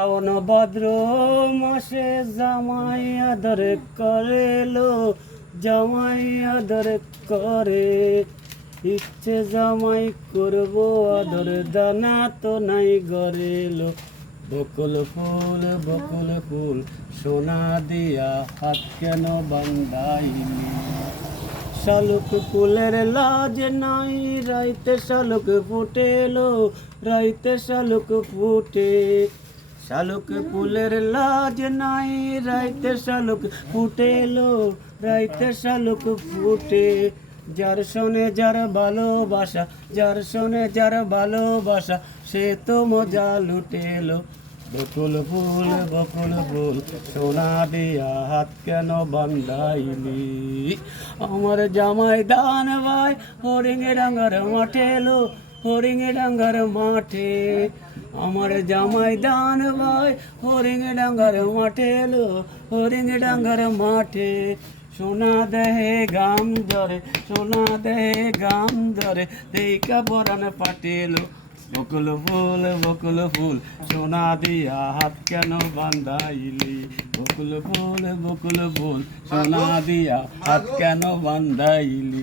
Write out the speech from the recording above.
শ্রাবণ ভদ্র মাসে জামাই আদর করেলো, জামাই আদর করে। ইচ্ছে জামাই করব আদর, দানা তো নাই গড়েলো। বকুল ফুল সোনা দিয়া হাত কেন বান্ধাইলি? শালুক ফুলের লাজ নাই, রাইতে শালুক ফুটেলো, রাইতে শালুক ফুটে। শালুক ফুলের লাজ নাই, রাইতে শালুক ফুটেলো, রাইতে শালুক ফুটে। যার শোনে যার ভালোবাসা, যার শোনে যার ভালোবাসা, সে তো মজা লুটেলো। বকুল ফুল সোনা দিয়া হাত কেন বান্ধাইলি? আমার জামাই দান ভাই হরিঙে ডাঙ্গার মাঠে এলো, হরিঙে ডাঙ্গার মাঠে। আমার জামাই দান ভাই হরিঙে ডাঙ্গার মাঠে এলো, হরিঙে ডাঙ্গার মাঠে। সোনা দেহে গাম ধরে, সোনা দেহে গাম ধরে, দেখা বরান পাটেলো। বকুল ফুল সোনা দিয়া হাত কেন বান্ধাইলি? বকুল ফুল সোনা দিয়া হাত কেন বান্ধাইলি?